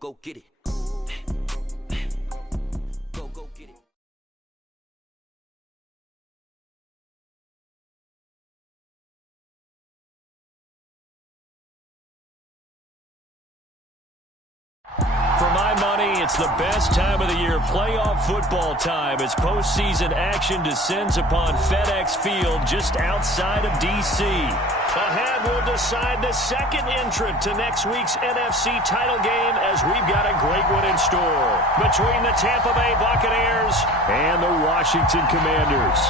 go get it. Go get it. For my money, it's the best time of the year, playoff football time, as postseason action descends upon FedEx Field just outside of D.C. Ahead, we'll decide the second entrant to next week's NFC title game, as we've got a great one in store between the Tampa Bay Buccaneers and the Washington Commanders.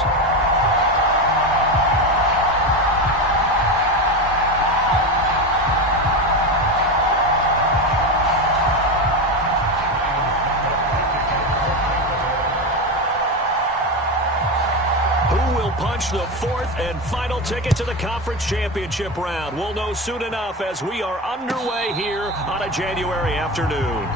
The fourth and final ticket to the conference championship round. We'll know soon enough as we are underway here on a January afternoon.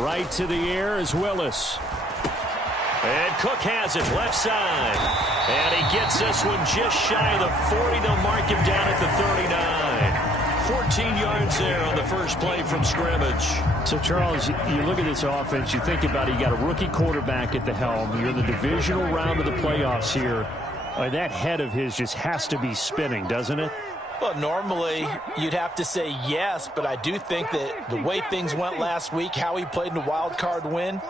Right to the air is Willis. And Cook has it left side. And he gets this one just shy of the 40. They'll mark him down at the 39. 14 yards there on the first play from scrimmage. So, Charles, you look at this offense, you think about it, you got a rookie quarterback at the helm. You're in the divisional round of the playoffs here. That head of his just has to be spinning, doesn't it? Well, normally you'd have to say yes, but I do think that the way things went last week, how he played in the wild card win,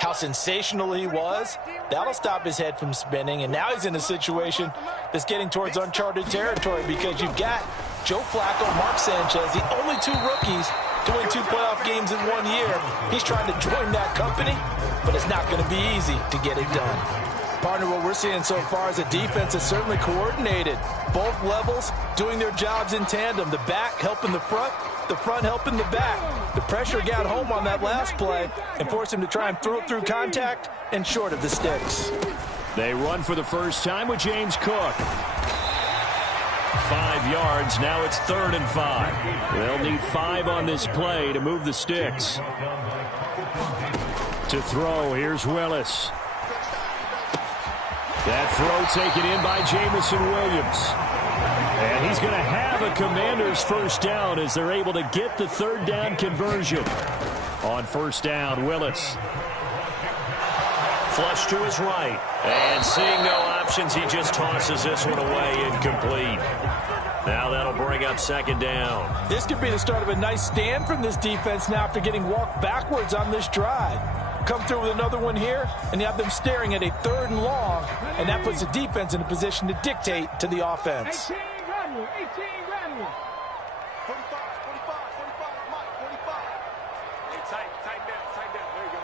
how sensational he was, that'll stop his head from spinning. And now he's in a situation that's getting towards uncharted territory, because you've got Joe Flacco, Mark Sanchez, the only two rookies to win 2 playoff games in 1 year. He's trying to join that company, but it's not going to be easy to get it done. Partner, what we're seeing so far is a defense that's certainly coordinated. Both levels doing their jobs in tandem. The back helping the front helping the back. The pressure got home on that last play and forced him to try and throw through contact and short of the sticks. They run for the first time with James Cook. 5 yards. Now it's 3rd and 5. They'll need 5 on this play to move the sticks. To throw, here's Willis. That throw taken in by Jamison Williams. And he's going to have a Commanders first down as they're able to get the 3rd down conversion. On first down, Willis. Flush to his right. And seeing no options, he just tosses this one away, incomplete. Now that'll bring up 2nd down. This could be the start of a nice stand from this defense now after getting walked backwards on this drive. Come through with another one here, and you have them staring at a 3rd and long, and that puts the defense in a position to dictate to the offense. 18 Randall. 45, 45, Mike, 45. Hey, tight down. There you go.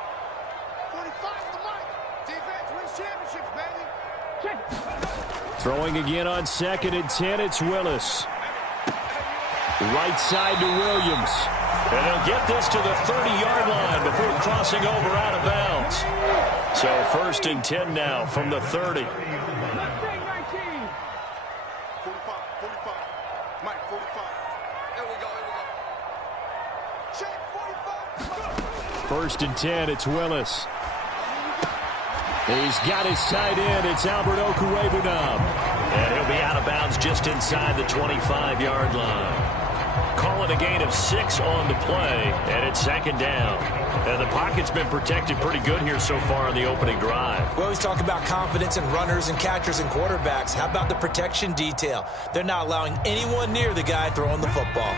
45 to Mike. Defense wins championships, baby. Throwing again on 2nd and 10, it's Willis. Right side to Williams. And they'll get this to the 30-yard line before crossing over out of bounds. So 1st and 10 now from the 30. 45, Mike, 45. There we go. Check 45. 1st and 10, it's Willis. He's got his tight end. It's Albert Okwuegbunam. And he'll be out of bounds just inside the 25-yard line. Calling a gain of 6 on the play, and it's 2nd down. And the pocket's been protected pretty good here so far in the opening drive. We always talk about confidence in runners and catchers and quarterbacks. How about the protection detail? They're not allowing anyone near the guy throwing the football.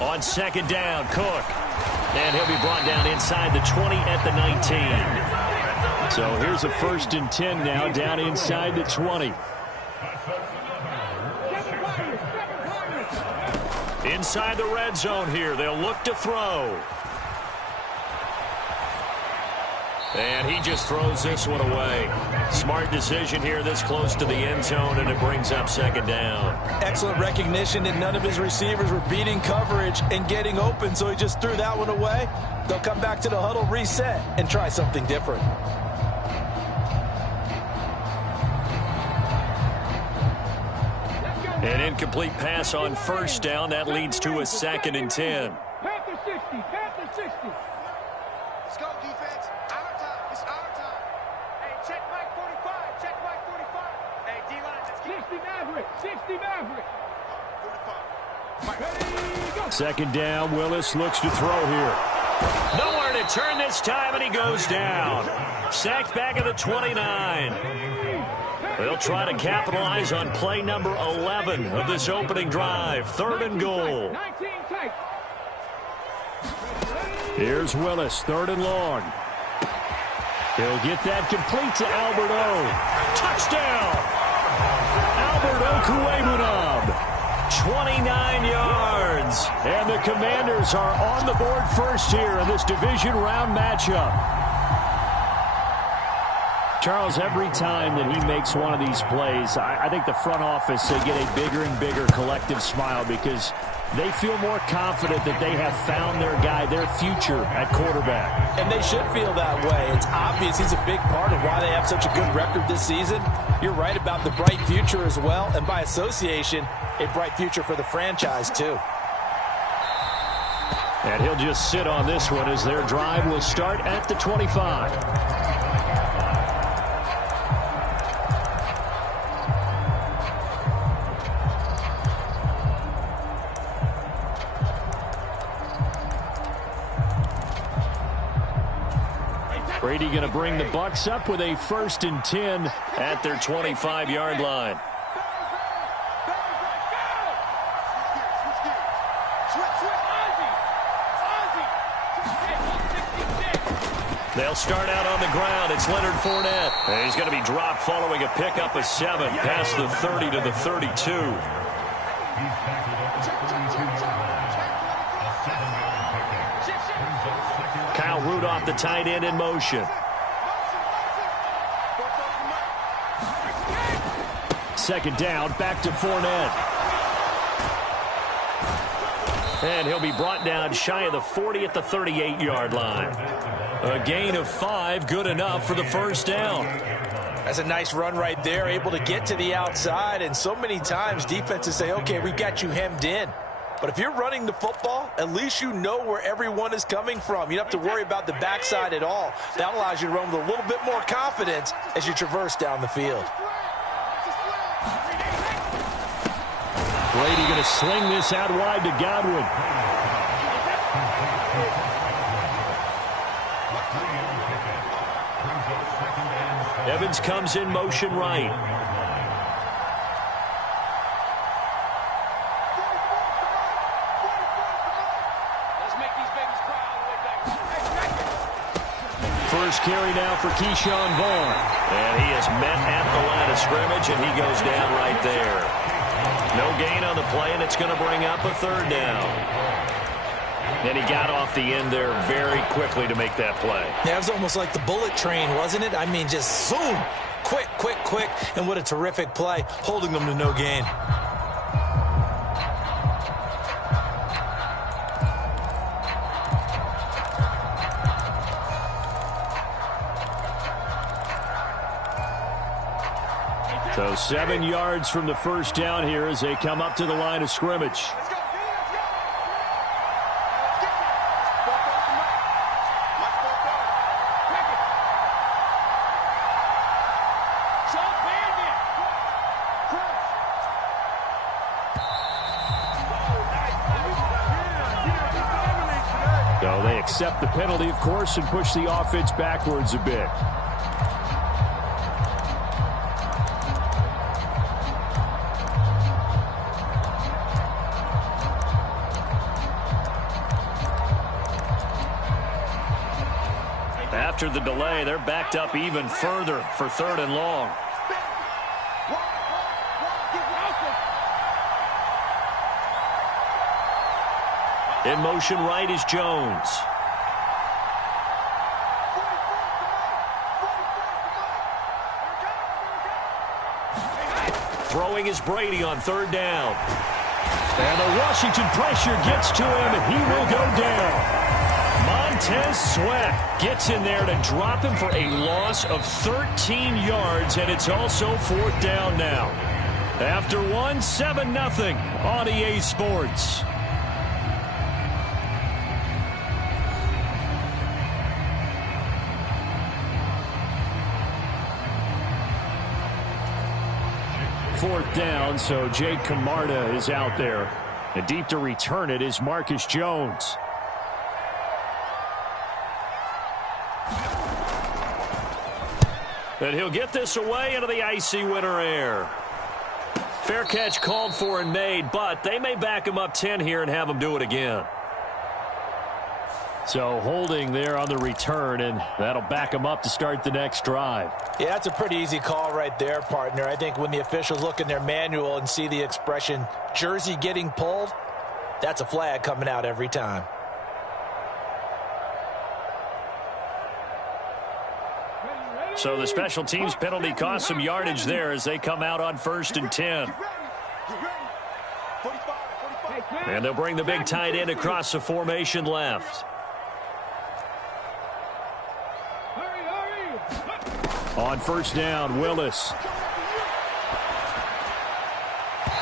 On 2nd down, Cook. And he'll be brought down inside the 20 at the 19. So here's a 1st and 10 now, down inside the 20. Inside the red zone here, they'll look to throw. And he just throws this one away. Smart decision here this close to the end zone, and it brings up second down. Excellent recognition that none of his receivers were beating coverage and getting open, so he just threw that one away. They'll come back to the huddle, reset, and try something different. An incomplete pass on first down. That leads to a 2nd and 10. Panther 60, Panther 60. Let's go, defense. Our time. It's our time. Hey, check Mike 45. Check Mike 45. Hey, D-line, let's get 60 Maverick. 60 Maverick. 45. Second down. Willis looks to throw here. Nowhere to turn this time, and he goes down. Sacked back at the 29. They'll try to capitalize on play number 11 of this opening drive. 3rd and goal. Here's Willis, 3rd and long. He'll get that complete to Albert O. Touchdown! Albert Okwuegbunam. 29 yards. And the Commanders are on the board first here in this division round matchup. Charles, every time that he makes one of these plays, I think the front office, they get a bigger and bigger collective smile because they feel more confident that they have found their guy, their future at quarterback. And they should feel that way. It's obvious he's a big part of why they have such a good record this season. You're right about the bright future as well, and by association, a bright future for the franchise too. And he'll just sit on this one as their drive will start at the 25. Brady going to bring the Bucs up with a 1st and 10 at their 25-yard line. They'll start out on the ground. It's Leonard Fournette. And he's going to be dropped following a pickup of 7 past the 30 to the 32. Kyle Rudolph, the tight end, in motion. Second down, back to Fournette. And he'll be brought down shy of the 40 at the 38-yard line. A gain of 5, good enough for the first down. That's a nice run right there, able to get to the outside. And so many times defenses say, okay, we got you hemmed in. But if you're running the football, at least you know where everyone is coming from. You don't have to worry about the backside at all. That allows you to run with a little bit more confidence as you traverse down the field. Brady going to sling this out wide to Godwin. Evans comes in motion right. First carry now for Keyshawn Vaughn. And he is met at the line of scrimmage, and he goes down right there. No gain on the play, and it's going to bring up a 3rd down. And he got off the end there very quickly to make that play. Yeah, it was almost like the bullet train, wasn't it? I mean, just zoom. Quick, quick, quick. And what a terrific play, holding them to no gain. So 7 yards from the first down here as they come up to the line of scrimmage. So they accept the penalty, of course, and push the offense backwards a bit. After the delay, they're backed up even further for 3rd and long. In motion right is Jones. Throwing is Brady on third down. And the Washington pressure gets to him. He will go down. Montez Sweat gets in there to drop him for a loss of 13 yards, and it's also fourth down now. After 7-0 on EA Sports. Fourth down, so Jake Camarda is out there. And deep to return it is Marcus Jones. And he'll get this away into the icy winter air. Fair catch called for and made, but they may back him up 10 here and have him do it again. So holding there on the return, and that'll back him up to start the next drive. Yeah, that's a pretty easy call right there, partner. I think when the officials look in their manual and see the expression jersey getting pulled, that's a flag coming out every time. So the special teams penalty cost some yardage there as they come out on 1st and 10. And they'll bring the big tight end across the formation left. On 1st down, Willis.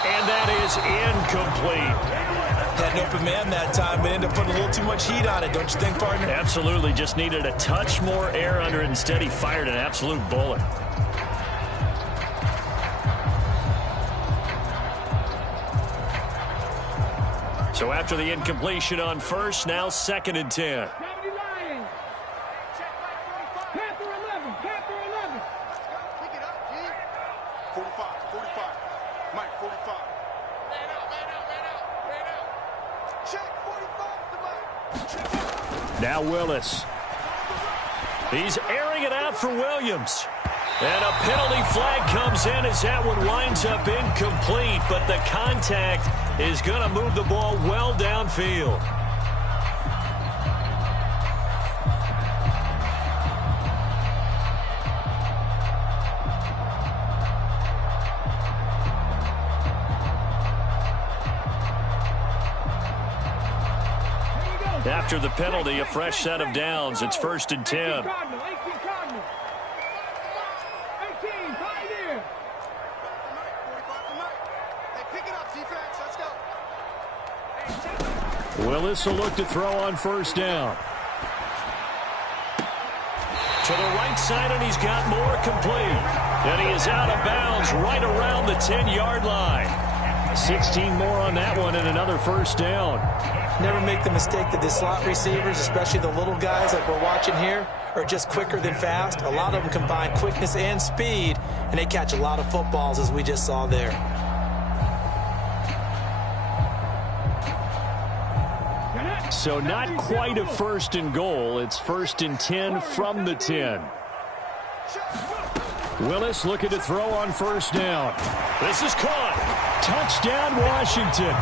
And that is incomplete. Had an open man that time, but ended up putting a little too much heat on it, don't you think, partner? Absolutely. Just needed a touch more air under it. Instead, he fired an absolute bullet. So after the incompletion on 1st, now 2nd and 10. Now Willis. He's airing it out for Williams. And a penalty flag comes in as that one winds up incomplete, but the contact is going to move the ball well downfield. After the penalty, a fresh set of downs. It's 1st and 10. Willis will look to throw on 1st down. To the right side, and he's got more complete. And he is out of bounds right around the 10-yard line. 16 more on that one and another 1st down. Never make the mistake that the slot receivers, especially the little guys like we're watching here, are just quicker than fast. A lot of them combine quickness and speed, and they catch a lot of footballs, as we just saw there. So not quite a 1st and goal. It's 1st and 10 from the 10. Willis looking to throw on 1st down. This is caught. Touchdown, Washington.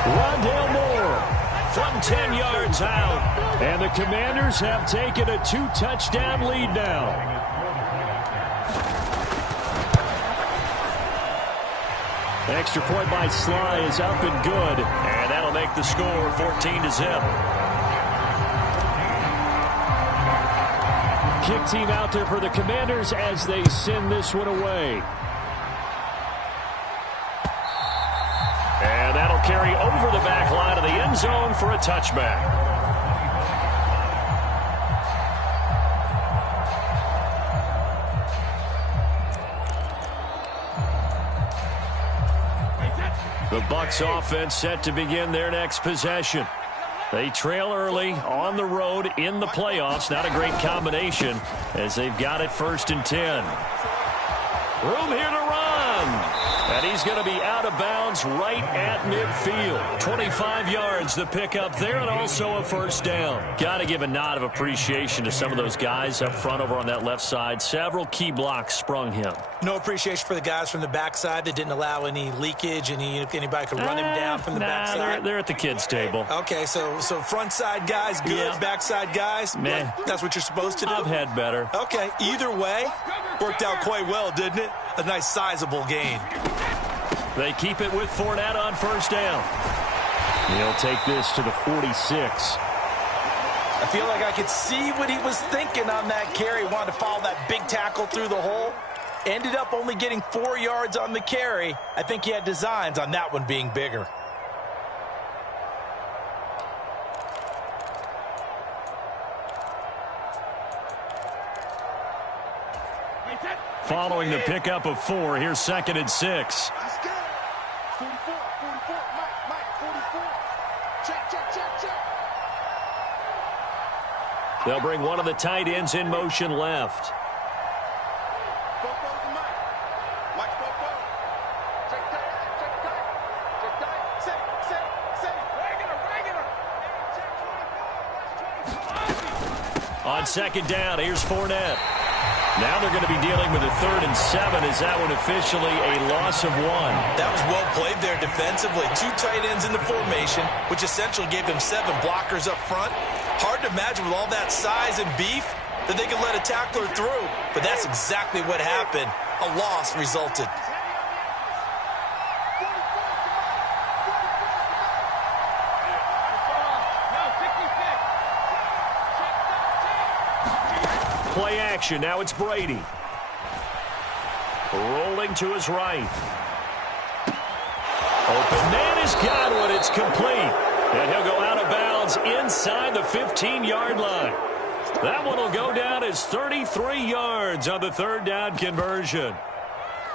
Rondale Moore from 10 yards out. And the Commanders have taken a 2-touchdown lead now. Extra point by Sly is up and good. And that'll make the score 14-0. Kick team out there for the Commanders as they send this one away. And that'll carry over the back line of the end zone for a touchback. The Bucs offense set to begin their next possession. They trail early on the road in the playoffs. Not a great combination as they've got it 1st and 10. Room here to run. And he's going to be out of bounds right at midfield. 25 yards the pickup there, and also a first down. Got to give a nod of appreciation to some of those guys up front over on that left side. Several key blocks sprung him. No appreciation for the guys from the backside that didn't allow any leakage, anybody could run him down from the backside. They're at the kids' table. Okay, so front side guys good, yeah. Backside guys, man, that's what you're supposed to do? I've had better. Okay, either way, worked out quite well, didn't it? A nice sizable gain. They keep it with Fournette on first down. He'll take this to the 46. I feel like I could see what he was thinking on that carry. Wanted to follow that big tackle through the hole. Ended up only getting 4 yards on the carry. I think he had designs on that one being bigger. Following the pickup of 4, here's 2nd and 6. They'll bring one of the tight ends in motion left. On 2nd down, here's Fournette. Now they're going to be dealing with a 3rd and 7. Is that one officially a loss of 1? That was well played there defensively. 2 tight ends in the formation, which essentially gave them 7 blockers up front. Hard to imagine with all that size and beef that they could let a tackler through. But that's exactly what happened. A loss resulted. Play action. Now it's Brady. Rolling to his right. Open man has got one. It's complete. And he'll go out of bounds inside the 15-yard line. That one will go down as 33 yards on the 3rd down conversion.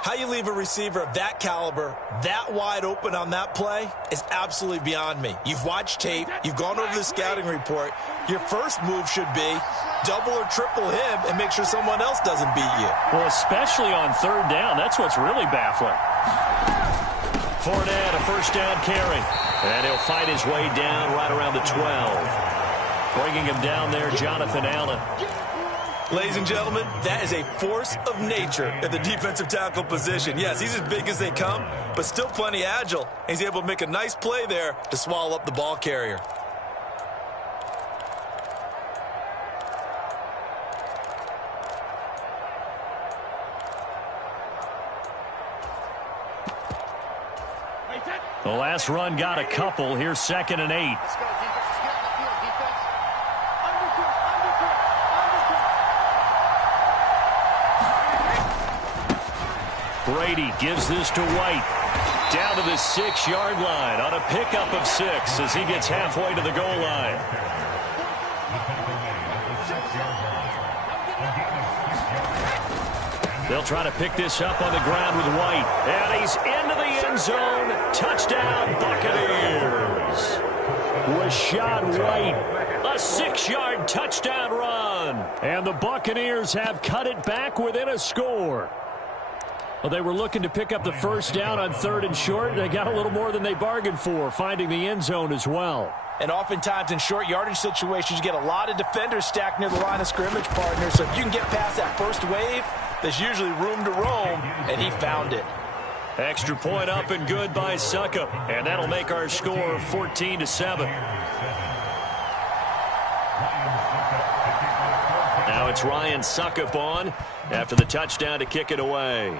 How you leave a receiver of that caliber, that wide open on that play is absolutely beyond me. You've watched tape. You've gone over the scouting report. Your first move should be double or triple him and make sure someone else doesn't beat you. Well, especially on 3rd down. That's what's really baffling. Fournette, a first down carry. And he'll fight his way down right around the 12. Bringing him down there, Jonathan Allen. Ladies and gentlemen, that is a force of nature at the defensive tackle position. Yes, he's as big as they come, but still plenty agile. He's able to make a nice play there to swallow up the ball carrier. The last run got a couple. Here's 2nd and 8. Let's go, defense. Let's get on the field, defense. Brady gives this to White. Down to the 6-yard line on a pickup of 6 as he gets halfway to the goal line. They'll try to pick this up on the ground with White. And he's into the end zone. Touchdown, Buccaneers. Rashad White, a 6-yard touchdown run. And the Buccaneers have cut it back within a score. Well, they were looking to pick up the first down on 3rd and short. They got a little more than they bargained for, finding the end zone as well. And oftentimes in short yardage situations, you get a lot of defenders stacked near the line of scrimmage, partner. So if you can get past that first wave, there's usually room to roam, and he found it. Extra point up and good by Suckup. And that'll make our score 14-7. Now it's Ryan Suckup on after the touchdown to kick it away.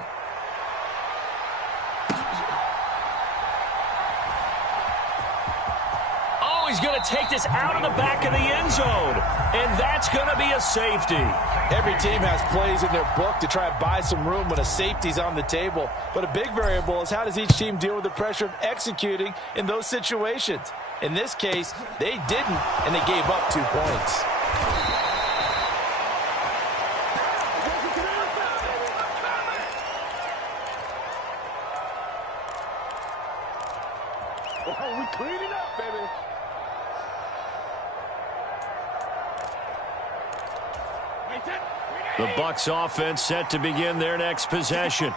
He's going to take this out of the back of the end zone. And that's going to be a safety. Every team has plays in their book to try and buy some room when a safety's on the table. But a big variable is how does each team deal with the pressure of executing in those situations. In this case, they didn't, and they gave up 2 points. Oh, we clean it up, baby. The Bucs offense set to begin their next possession.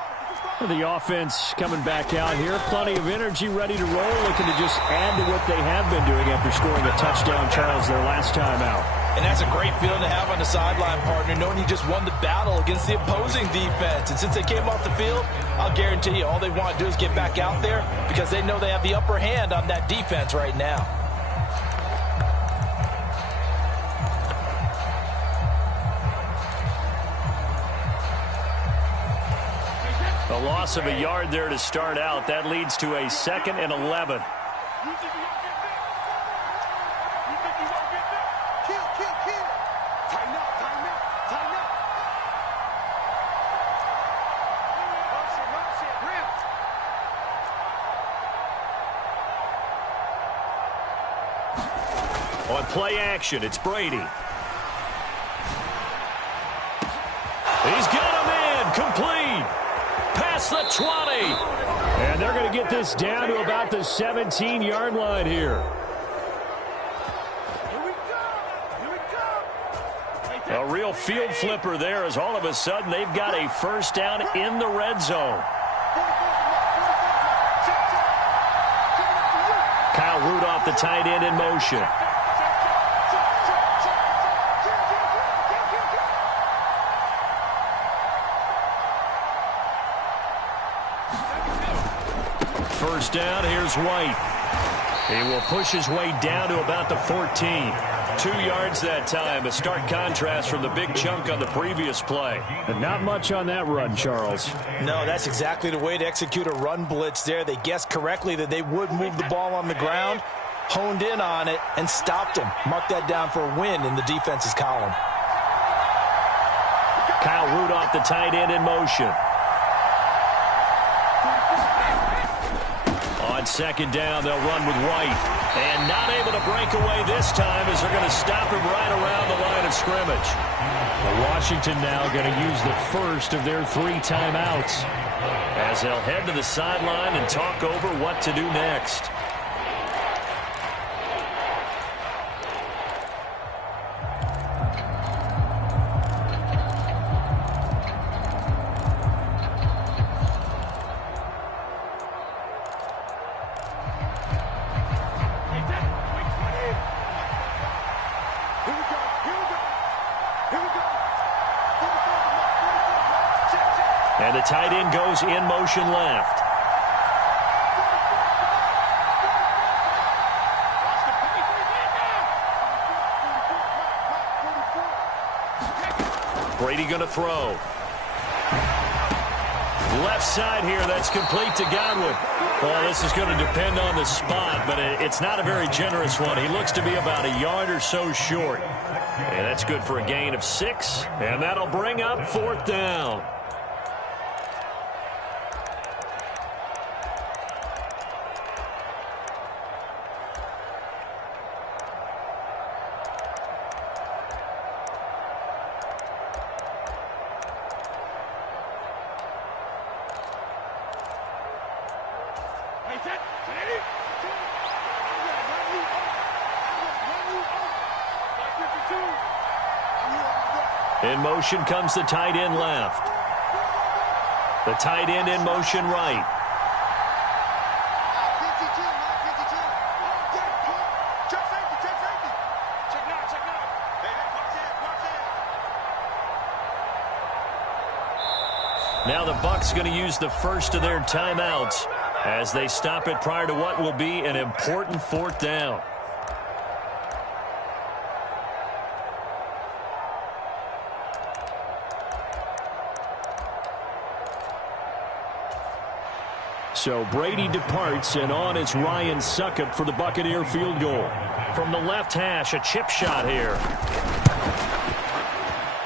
The offense coming back out here. Plenty of energy, ready to roll, looking to just add to what they have been doing after scoring a touchdown, Charles, their last time out. And that's a great feeling to have on the sideline, partner, knowing you just won the battle against the opposing defense. And since they came off the field, I'll guarantee you all they want to do is get back out there because they know they have the upper hand on that defense right now. A loss of a yard there to start out. That leads to a 2nd and 11. On play action, it's Brady. He's got him in, complete. Past the 20. And they're going to get this down to about the 17-yard line here. A real field flipper there as all of a sudden they've got a first down in the red zone. Kyle Rudolph, the tight end, in motion. First down, here's White. He will push his way down to about the 14. 2 yards that time, a stark contrast from the big chunk on the previous play. And not much on that run, Charles. No, that's exactly the way to execute a run blitz there. They guessed correctly that they would move the ball on the ground, honed in on it, and stopped them. Mark that down for a win in the defense's column. Kyle Rudolph, the tight end, in motion. On second down, they'll run with White. And not able to break away this time as they're going to stop him right around the line of scrimmage. Washington now going to use the first of their 3 timeouts, as they'll head to the sideline and talk over what to do next. And the tight end goes in motion left. Brady going to throw. Left side here, that's complete to Godwin. Well, this is going to depend on the spot, but it's not a very generous one. He looks to be about a yard or so short. And that's good for a gain of 6, and that'll bring up 4th down. In motion comes the tight end left. The tight end in motion right. Now the Bucs going to use the first of their timeouts as they stop it prior to what will be an important 4th down. So Brady departs, and on it's Ryan Succop for the Buccaneer field goal. From the left hash, a chip shot here.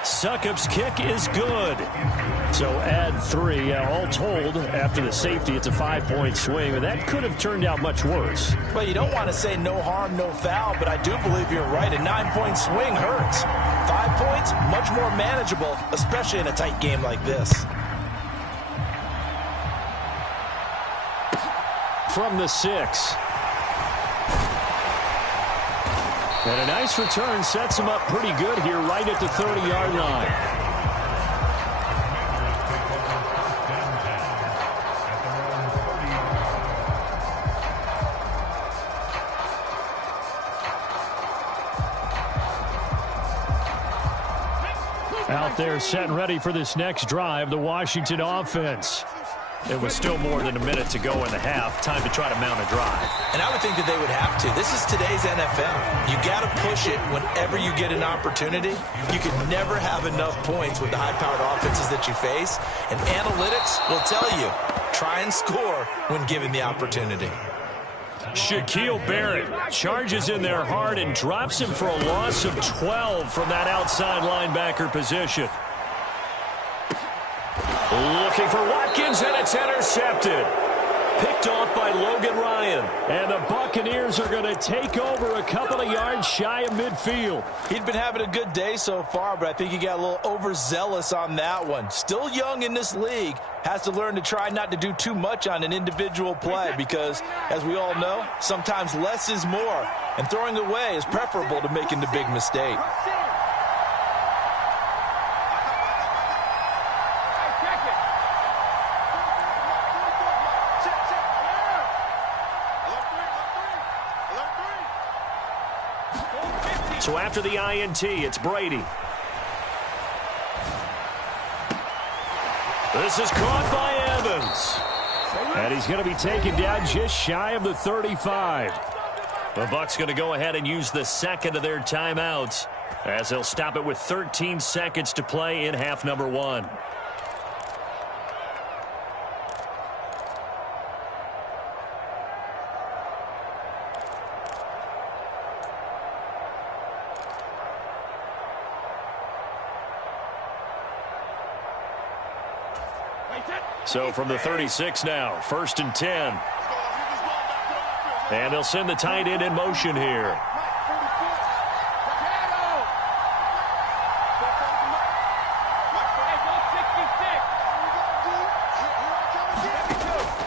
Succop's kick is good. So add 3. All told, after the safety, it's a 5-point swing. And that could have turned out much worse. Well, you don't want to say no harm, no foul, but I do believe you're right. A 9-point swing hurts. 5 points, much more manageable, especially in a tight game like this. From the 6. And a nice return sets him up pretty good here right at the 30-yard line. Out there set and ready for this next drive, the Washington offense. It was still more than a minute to go in the half. Time to try to mount a drive. And I would think that they would have to. This is today's NFL. You got to push it whenever you get an opportunity. You can never have enough points with the high-powered offenses that you face. And analytics will tell you, try and score when given the opportunity. Shaquille Barrett charges in there hard and drops him for a loss of 12 from that outside linebacker position. Looking for Watkins, and it's intercepted. Picked off by Logan Ryan. And the Buccaneers are going to take over a couple of yards shy of midfield. He'd been having a good day so far, but I think he got a little overzealous on that one. Still young in this league. Has to learn to try not to do too much on an individual play because, as we all know, sometimes less is more. And throwing away is preferable to making the big mistake. So after the INT, it's Brady. This is caught by Evans. And he's going to be taken down just shy of the 35. The Bucs going to go ahead and use the second of their timeouts as they'll stop it with 13 seconds to play in half number 1. So from the 36 now, 1st and 10. And they'll send the tight end in motion here.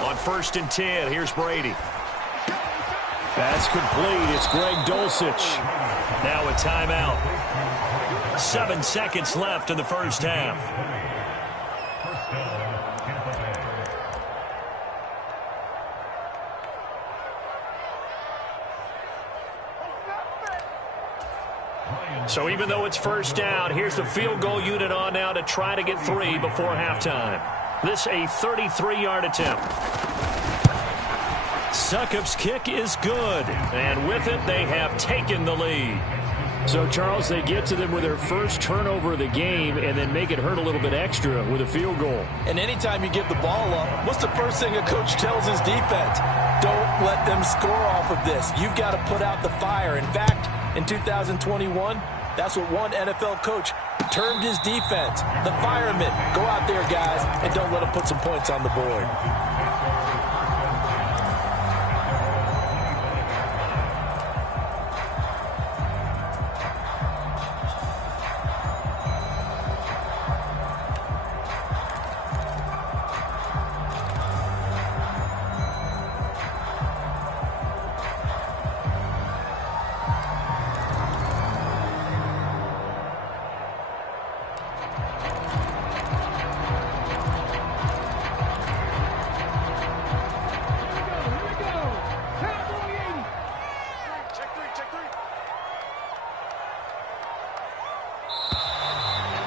On 1st and 10, here's Brady. That's complete. It's Greg Dulcich. Now a timeout. 7 seconds left in the first half. So even though it's first down, here's the field goal unit on now to try to get 3 before halftime. This a 33-yard attempt. Succop's kick is good. And with it, they have taken the lead. So, Charles, they get to them with their first turnover of the game and then make it hurt a little bit extra with a field goal. And anytime you give the ball up, what's the first thing a coach tells his defense? Don't let them score off of this. You've got to put out the fire. In fact, in 2021, that's what one NFL coach termed his defense. The firemen. Go out there, guys, and don't let them put some points on the board.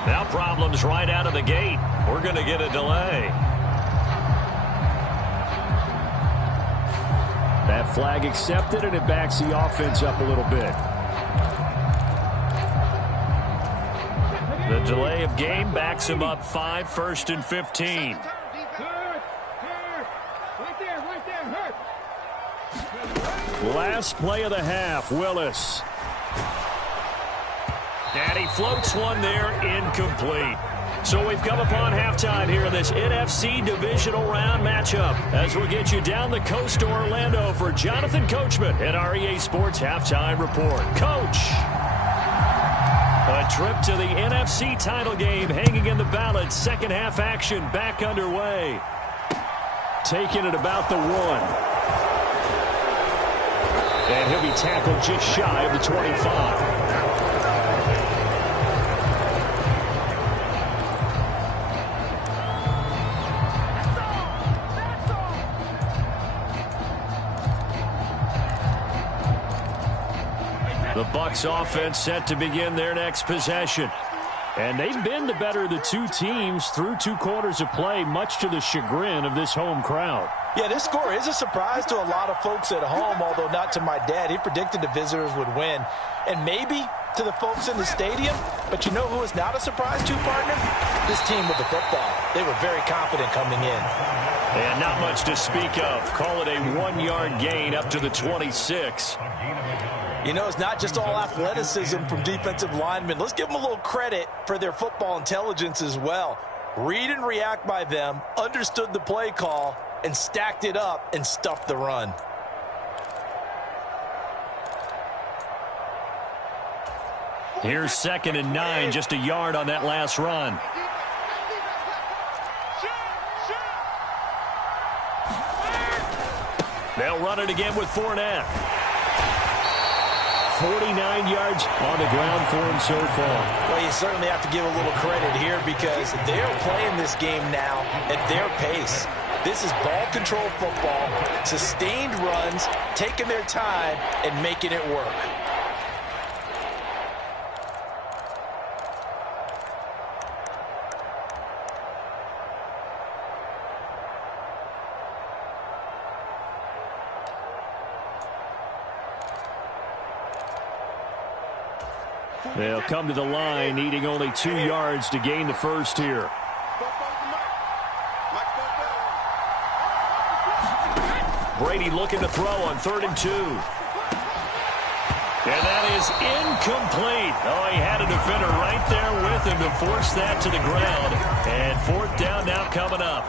Now problems right out of the gate. We're going to get a delay. That flag accepted, and it backs the offense up a little bit. The delay of game backs him up 5, 1st and 15. Last play of the half, Willis. And he floats one there, incomplete. So we've come upon halftime here in this NFC Divisional Round matchup as we'll get you down the coast to Orlando for Jonathan Coachman at our EA Sports Halftime Report. Coach, a trip to the NFC title game hanging in the balance. Second half action back underway. Taking it about the 1. And he'll be tackled just shy of the 25. The Bucs offense set to begin their next possession. And they've been the better of the two teams through 2 quarters of play, much to the chagrin of this home crowd. Yeah, this score is a surprise to a lot of folks at home, although not to my dad. He predicted the visitors would win. And maybe to the folks in the stadium, but you know who is not a surprise to, partner? This team with the football. They were very confident coming in. And not much to speak of. Call it a 1-yard gain up to the 26. You know, it's not just all athleticism from defensive linemen. Let's give them a little credit for their football intelligence as well. Read and react by them, understood the play call, and stacked it up and stuffed the run. Here's 2nd and 9, just a yard on that last run. They'll run it again with Fournette. 49 yards on the ground for him so far. Well, you certainly have to give a little credit here because they're playing this game now at their pace. This is ball control football, sustained runs, taking their time, and making it work. They'll come to the line, needing only 2 yards to gain the first here. Brady looking to throw on 3rd and 2. And that is incomplete. Oh, he had a defender right there with him to force that to the ground. And 4th down now coming up.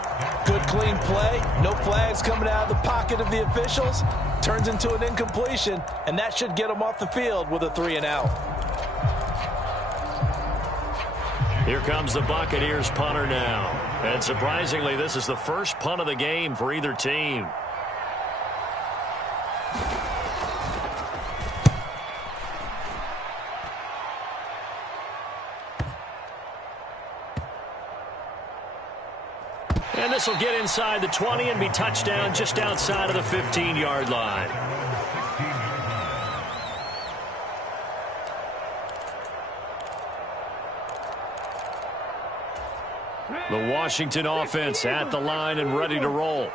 Good clean play. No flags coming out of the pocket of the officials. Turns into an incompletion, and that should get them off the field with a 3-and-out. Here comes the Buccaneers punter now. And surprisingly, this is the first punt of the game for either team. And this will get inside the 20 and be touchdown just outside of the 15-yard line. The Washington offense at the line and ready to roll.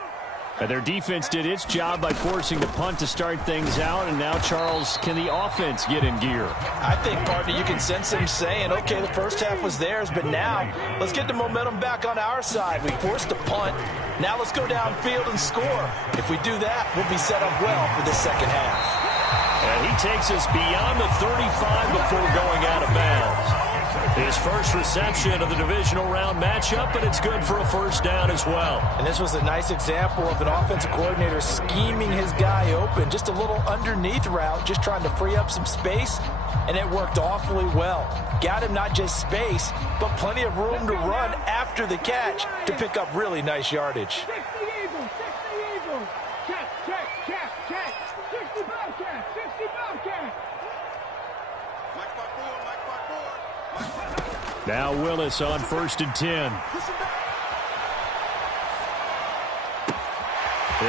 And their defense did its job by forcing the punt to start things out. And now, Charles, can the offense get in gear? I think, partner, you can sense them saying, okay, the first half was theirs, but now let's get the momentum back on our side. We forced a punt. Now let's go downfield and score. If we do that, we'll be set up well for this second half. And he takes us beyond the 35 before going out of bounds. His first reception of the divisional round matchup, but it's good for a first down as well. And this was a nice example of an offensive coordinator scheming his guy open. Just a little underneath route, just trying to free up some space, and it worked awfully well. Got him not just space, but plenty of room to run after the catch to pick up really nice yardage. Now Willis on 1st and 10.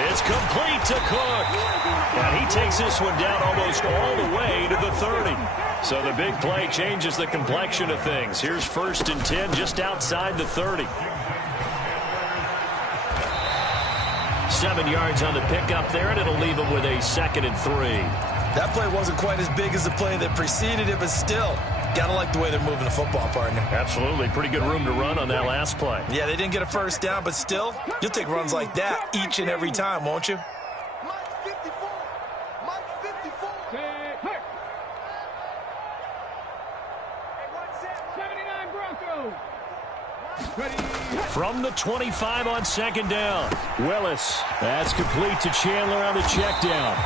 It's complete to Cook. And he takes this one down almost all the way to the 30. So the big play changes the complexion of things. Here's 1st and 10 just outside the 30. 7 yards on the pickup there, and it'll leave him with a 2nd and 3. That play wasn't quite as big as the play that preceded it, but still, gotta like the way they're moving the football, partner. Absolutely. Pretty good room to run on that last play. Yeah, they didn't get a first down, but still, you'll take runs like that each and every time, won't you? From the 25 on 2nd down. Willis, that's complete to Chandler on the check down.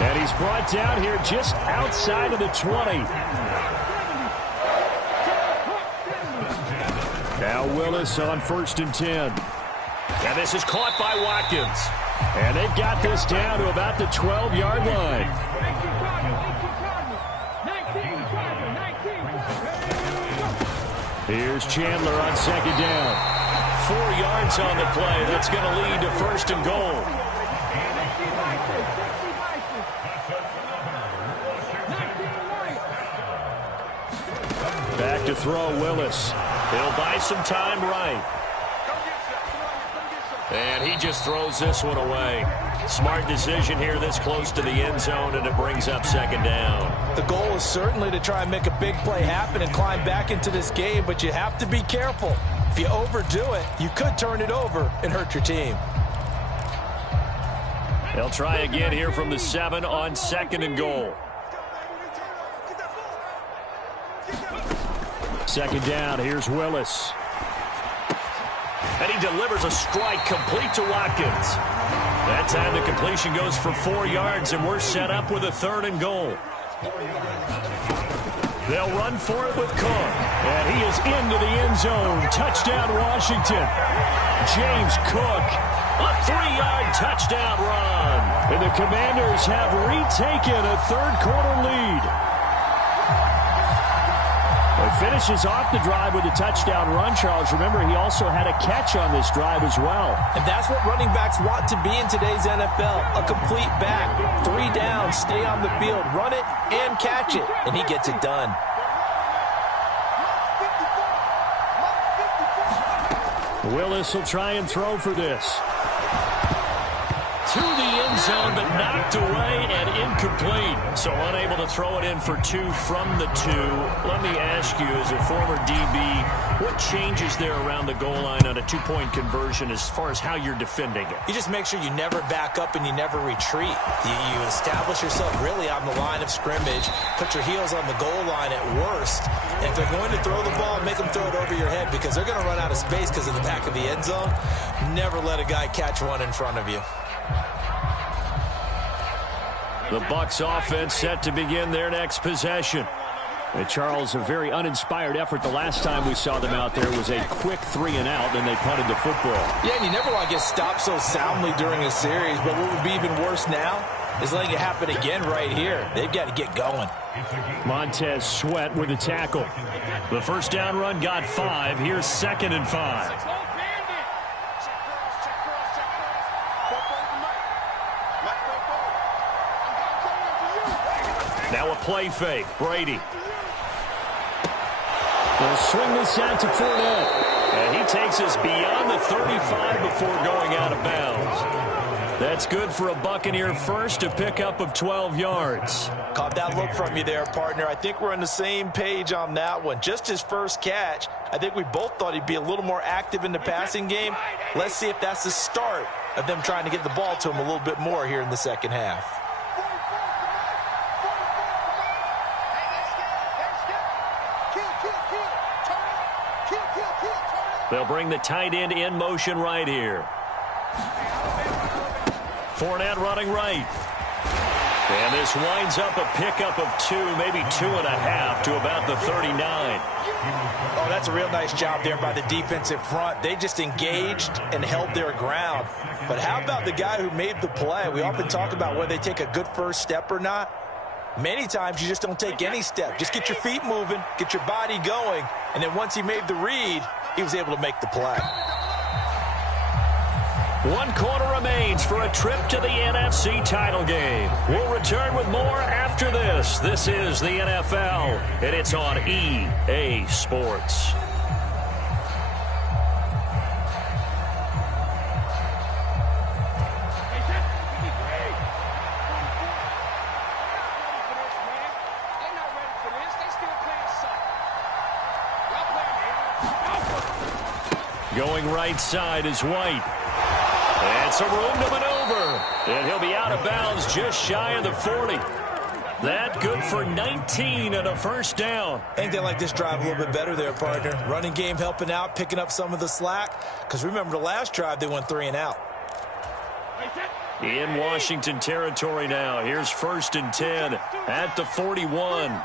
And he's brought down here just outside of the 20. Now Willis on 1st and 10. And this is caught by Watkins. And they've got this down to about the 12-yard line. Here's Chandler on 2nd down. 4 yards on the play. That's going to lead to 1st and goal. Back to throw, Willis. He'll buy some time right. And he just throws this one away. Smart decision here this close to the end zone, and it brings up second down. The goal is certainly to try and make a big play happen and climb back into this game, but you have to be careful. If you overdo it, you could turn it over and hurt your team. They'll try again here from the 7 on 2nd and goal. Second down, here's Willis. And he delivers a strike complete to Watkins. That time the completion goes for 4 yards, and we're set up with a 3rd and goal. They'll run for it with Cook. And he is into the end zone. Touchdown, Washington. James Cook, a 3-yard touchdown run. And the Commanders have retaken a third-quarter lead. He finishes off the drive with a touchdown run, Charles. Remember, he also had a catch on this drive as well. And that's what running backs want to be in today's NFL, a complete back. 3 down, stay on the field, run it, and catch it. And he gets it done. Willis will try and throw for this. To the end zone, but knocked away and incomplete. So unable to throw it in for 2 from the 2. Let me ask you, as a former DB, what changes there around the goal line on a 2-point conversion as far as how you're defending it? You just make sure you never back up and you never retreat. You establish yourself really on the line of scrimmage, put your heels on the goal line at worst. And if they're going to throw the ball, make them throw it over your head because they're going to run out of space because of the back of the end zone. Never let a guy catch one in front of you. The Bucs offense set to begin their next possession. And Charles, a very uninspired effort. The last time we saw them out there was a quick 3 and out, and they punted the football. Yeah, and you never want to get stopped so soundly during a series, but what would be even worse now is letting it happen again right here. They've got to get going. Montez Sweat with a tackle. The first down run got 5. Here's 2nd and 5. Now a play fake. Brady. They'll swing this out to Fournette. And he takes us beyond the 35 before going out of bounds. That's good for a Buccaneer first, a pickup of 12 yards. Caught that look from you there, partner. I think we're on the same page on that one. Just his first catch. I think we both thought he'd be a little more active in the passing game. Let's see if that's the start of them trying to get the ball to him a little bit more here in the second half. They'll bring the tight end in motion right here. Fournette running right. And this winds up a pickup of 2, maybe 2.5 to about the 39. Oh, that's a real nice job there by the defensive front. They just engaged and held their ground. But how about the guy who made the play? We often talk about whether they take a good first step or not. Many times you just don't take any step. Just get your feet moving, get your body going, and then once he made the read, he was able to make the play. 1 quarter remains for a trip to the NFC title game. We'll return with more after this. This is the NFL, and it's on EA Sports. Going right side is White. And some room to maneuver. And he'll be out of bounds just shy of the 40. That good for 19 and a first down. I think they like this drive a little bit better there, partner. Running game helping out, picking up some of the slack. Because remember the last drive, they went 3 and out. In Washington territory now. Here's 1st and 10 at the 41.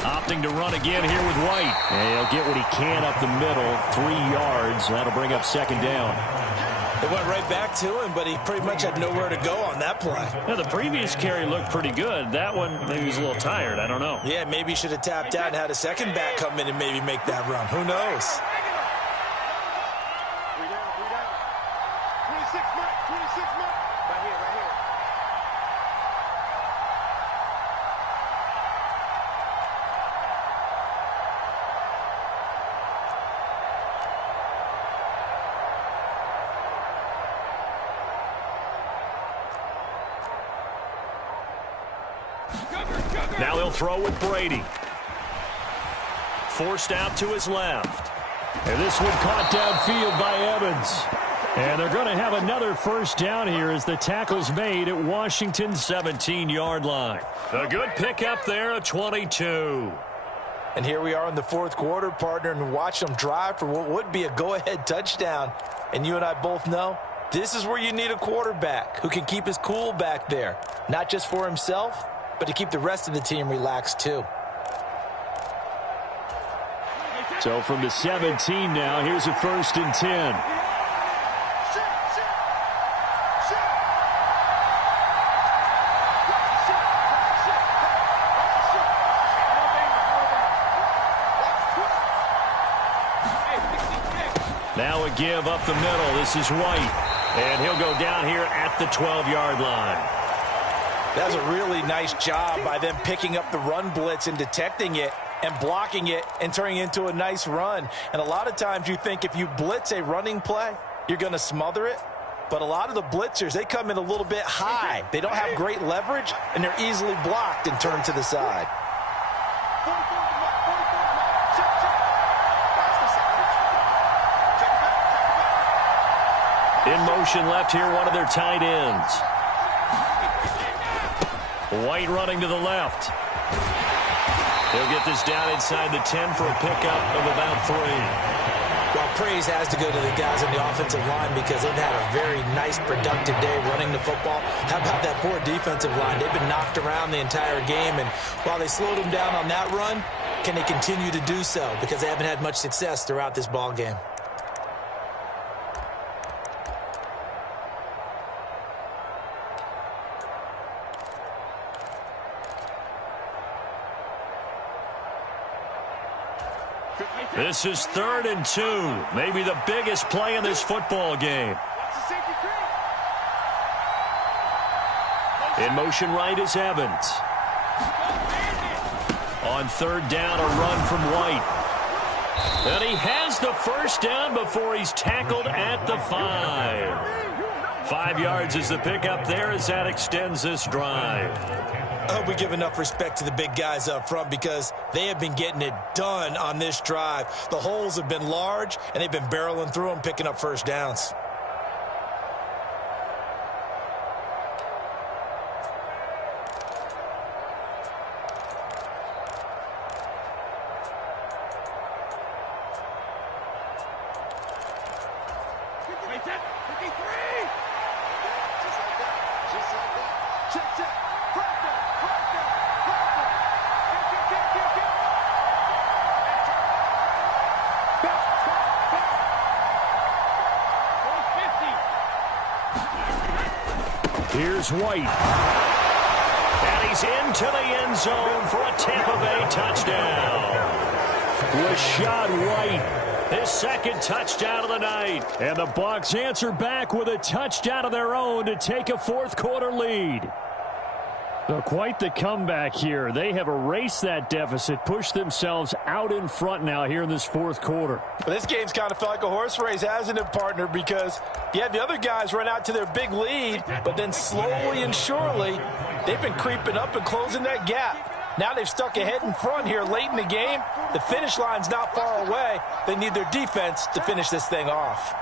Opting to run again here with White. And he'll get what he can up the middle. 3 yards. That'll bring up 2nd down. They went right back to him, but he pretty much had nowhere to go on that play. Yeah, the previous carry looked pretty good. That one, maybe he was a little tired. I don't know. Yeah, maybe he should have tapped out and had a second back come in and maybe make that run. Who knows? Now he'll throw with Brady. Forced out to his left. And this one caught downfield by Evans. And they're going to have another first down here as the tackle's made at Washington's 17-yard line. A good pickup there at 22. And here we are in the fourth quarter, partner, and watch them drive for what would be a go-ahead touchdown. And you and I both know this is where you need a quarterback who can keep his cool back there, not just for himself, but to keep the rest of the team relaxed too. So from the 17 now, here's a 1st and 10. Now a give up the middle. This is White. And he'll go down here at the 12-yard line. That's a really nice job by them picking up the run blitz and detecting it and blocking it and turning it into a nice run. And a lot of times you think if you blitz a running play, you're going to smother it. But a lot of the blitzers, they come in a little bit high. They don't have great leverage, and they're easily blocked and turned to the side. In motion left here, one of their tight ends. White running to the left. He'll get this down inside the 10 for a pickup of about 3. Well, praise has to go to the guys on the offensive line because they've had a very nice, productive day running the football. How about that poor defensive line? They've been knocked around the entire game, and while they slowed them down on that run, can they continue to do so? Because they haven't had much success throughout this ball game. This is 3rd and 2. Maybe the biggest play in this football game. In motion right is Evans. On 3rd down, a run from White. And he has the first down before he's tackled at the 5. 5 yards is the pickup there as that extends this drive. I hope we give enough respect to the big guys up front because they have been getting it done on this drive. The holes have been large, and they've been barreling through them, picking up first downs. Here's White. And he's into the end zone for a Tampa Bay touchdown. Rashad White, his 2nd touchdown of the night. And the Bucs answer back with a touchdown of their own to take a fourth quarter lead. So quite the comeback here. They have erased that deficit, pushed themselves out in front now here in this fourth quarter. Well, this game's kind of felt like a horse race, hasn't it, partner? Because you had the other guys run out to their big lead, but then slowly and surely, they've been creeping up and closing that gap. Now they've stuck ahead in front here late in the game. The finish line's not far away. They need their defense to finish this thing off.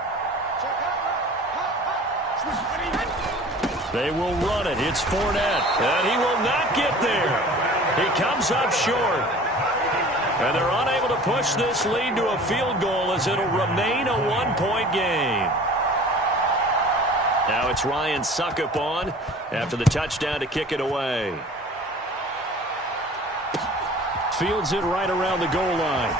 They will run it. It's Fournette. And he will not get there. He comes up short. And they're unable to push this lead to a field goal as it'll remain a one-point game. Now it's Ryan Suckup on after the touchdown to kick it away. Fields it right around the goal line.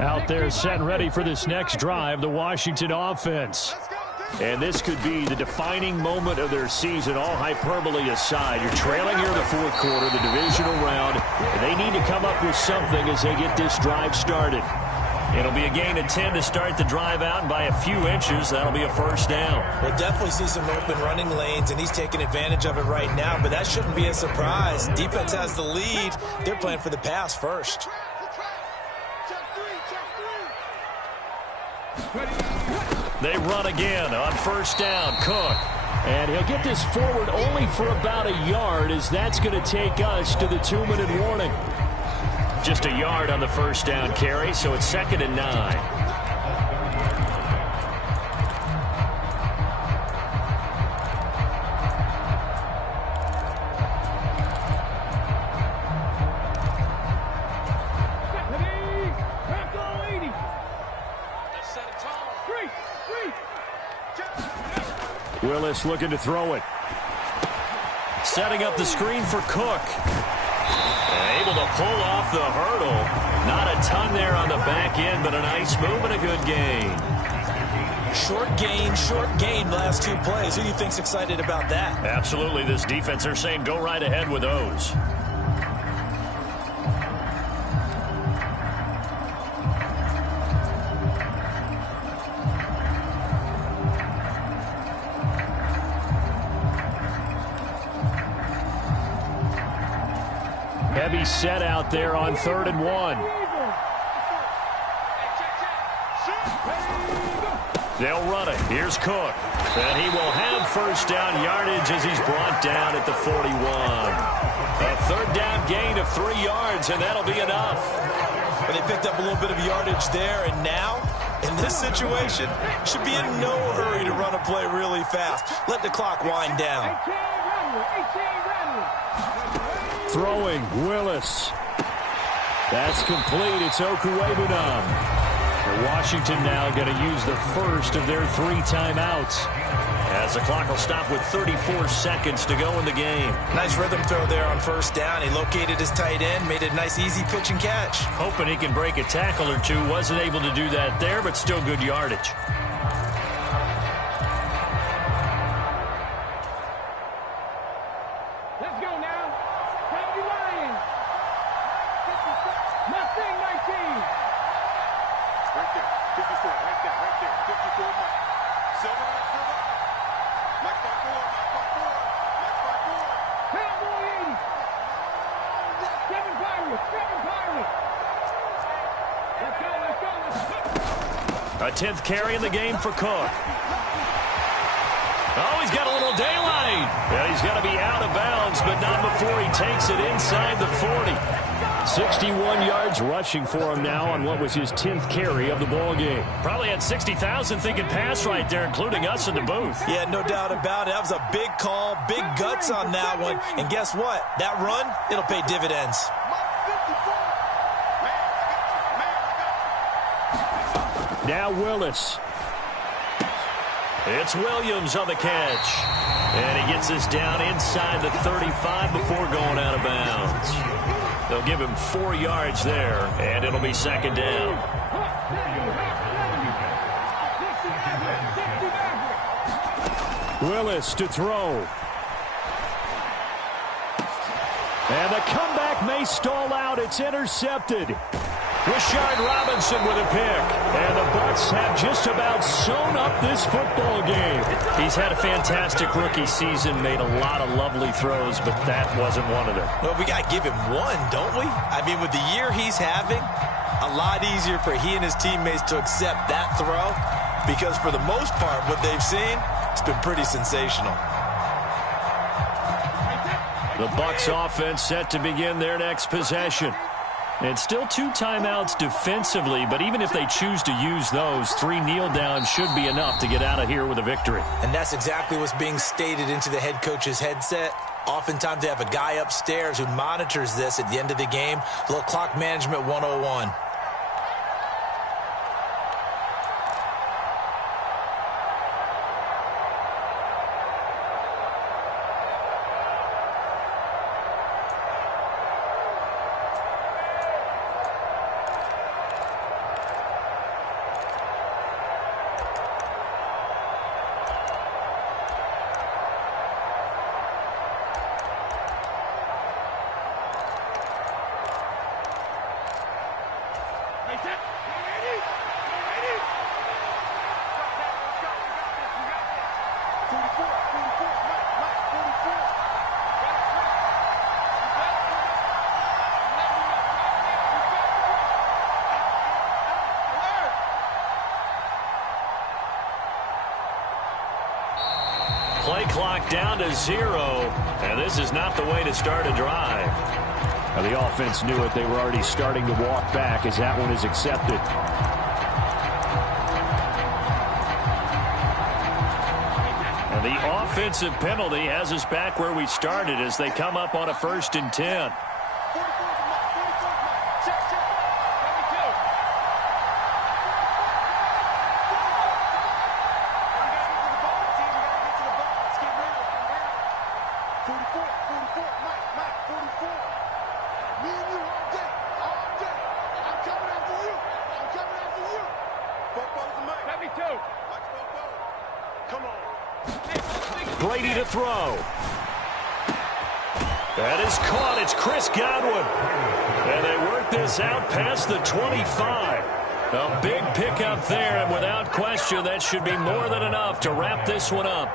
Out there set and ready for this next drive, the Washington offense. And this could be the defining moment of their season, all hyperbole aside. You're trailing here in the fourth quarter, the divisional round, and they need to come up with something as they get this drive started. It'll be a gain of 10 to start the drive out, and by a few inches, that'll be a first down. We'll definitely see some open running lanes, and he's taking advantage of it right now, but that shouldn't be a surprise. Defense has the lead. They're playing for the pass first. They run again on first down. Cook. And he'll get this forward only for about a yard, as that's going to take us to the 2-minute warning. Just a yard on the first down carry, so it's 2nd and 9. Willis looking to throw it. Setting up the screen for Cook. Able to pull off the hurdle. Not a ton there on the back end, but a nice move and a good gain. Short gain last 2 plays. Who do you think's excited about that? Absolutely. This defense, they're saying go right ahead with those. Heavy set out there on 3rd and 1. They'll run it. Here's Cook. And he will have first down yardage as he's brought down at the 41. A 3rd down gain of 3 yards, and that'll be enough. But they picked up a little bit of yardage there, and now, in this situation, should be in no hurry to run a play really fast. Let the clock wind down. Throwing, Willis. That's complete. It's Okuwebunam. Washington now going to use the first of their 3 timeouts. As the clock will stop with 34 seconds to go in the game. Nice rhythm throw there on first down. He located his tight end, made a nice easy pitch and catch. Hoping he can break a tackle or two. Wasn't able to do that there, but still good yardage. A 10th carry in the game for Cook. Oh, he's got a little daylight. And he's got to be out of bounds, but not before he takes it inside the 40. 61 yards rushing for him now on what was his 10th carry of the ball game. Probably had 60,000 thinking pass right there, including us in the booth. Yeah, no doubt about it. That was a big call, big guts on that one. And guess what? That run, it'll pay dividends. Now Willis. It's Williams on the catch. And he gets us down inside the 35 before going out of bounds. They'll give him 4 yards there, and it'll be 2nd down. Willis to throw. And the comeback may stall out. It's intercepted. Rashard Robinson with a pick. And the Bucs have just about sewn up this football game. He's had a fantastic rookie season, made a lot of lovely throws, but that wasn't one of them. Well, we got to give him one, don't we? I mean, with the year he's having, a lot easier for he and his teammates to accept that throw, because for the most part, what they've seen, it's been pretty sensational. The Bucs offense set to begin their next possession. And still 2 timeouts defensively, but even if they choose to use those, 3 kneel downs should be enough to get out of here with a victory. And that's exactly what's being stated into the head coach's headset. Oftentimes they have a guy upstairs who monitors this at the end of the game. A little clock management 101. clock down to 0, and this is not the way to start a drive. Now, the offense knew it. They were already starting to walk back as that one is accepted. And the offensive penalty has us back where we started as they come up on a 1st and 10. Brady to throw. That is caught. It's Chris Godwin. And they work this out past the 25. A big pickup there, and without question, that should be more than enough to wrap this one up.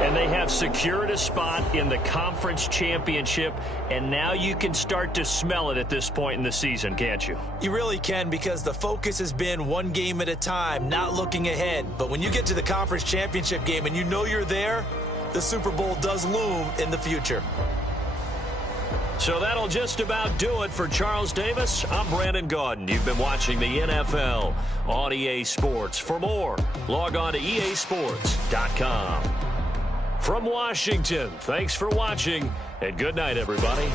And they have secured a spot in the conference championship, and now you can start to smell it at this point in the season, can't you? You really can, because the focus has been one game at a time, not looking ahead. But when you get to the conference championship game and you know you're there, the Super Bowl does loom in the future. So that'll just about do it for Charles Davis. I'm Brandon Gaudin. You've been watching the NFL on EA Sports. For more, log on to easports.com. From Washington, thanks for watching, and good night, everybody.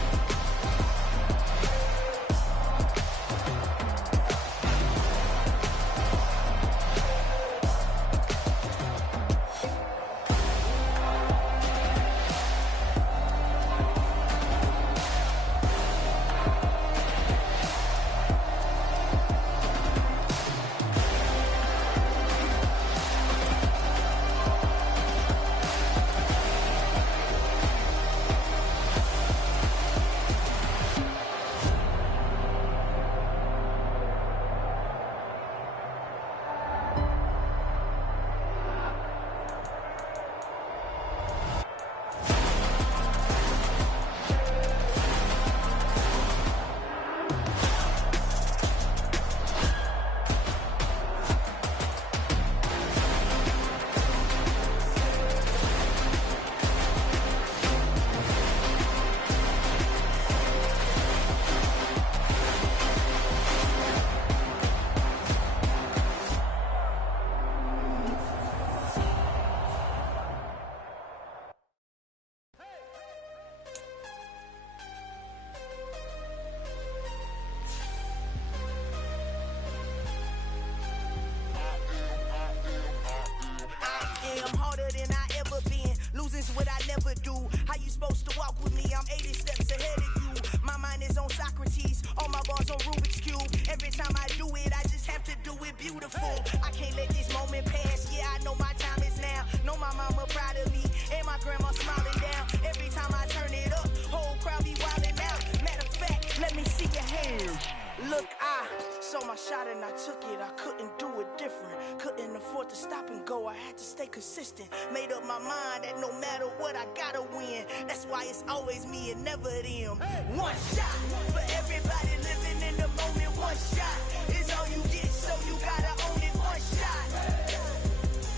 What I never do. How you supposed to walk with me? I'm 80 steps ahead of you. My mind is on Socrates, all my bars on Rubik's Cube. Every time I do it, I just have to do it beautiful. I can't let this moment pass. Yeah, I know my time is now. Know my mama proud of me, and my grandma smiling down. Every time I turn it up, whole crowd be wilding out. Matter of fact, let me see your hands. Look, I saw my shot and I took it. I couldn't do it different. Couldn't afford to stop and go. I had to stay consistent. Made up my mind that no matter what, I gotta win. That's why it's always me and never them. One shot for everybody living in the moment. One shot is all you get, so you gotta own it. One shot.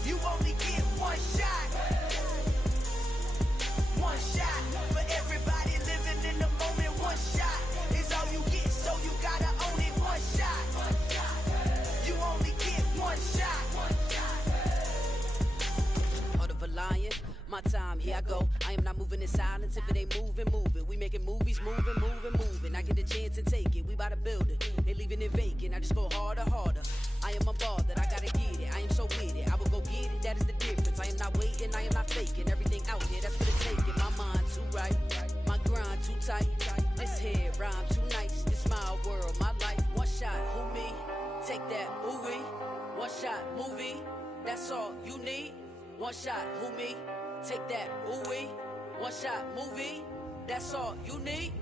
You only get one shot. One shot for everybody living in the moment. One shot is all you get, so you gotta own it. One shot. You only get one shot. Heart of a lion, my time, here I go. I am not moving in silence. If it ain't moving, moving. We making movies, moving, moving, moving. I get a chance and take it. We bout to build it. They leaving it vacant. I just go harder, harder. I am a ball that I gotta get it. I am so with it. I will go get it. That is the difference. I am not waiting. I am not faking. Everything out here, that's for the taking. My mind too right. My grind too tight. This here rhyme too nice. This my world, my life. One shot, who me? Take that, ooh wee. One shot, movie. That's all you need. One shot, who me? Take that, ooh wee. One shot, movie. That's all you need.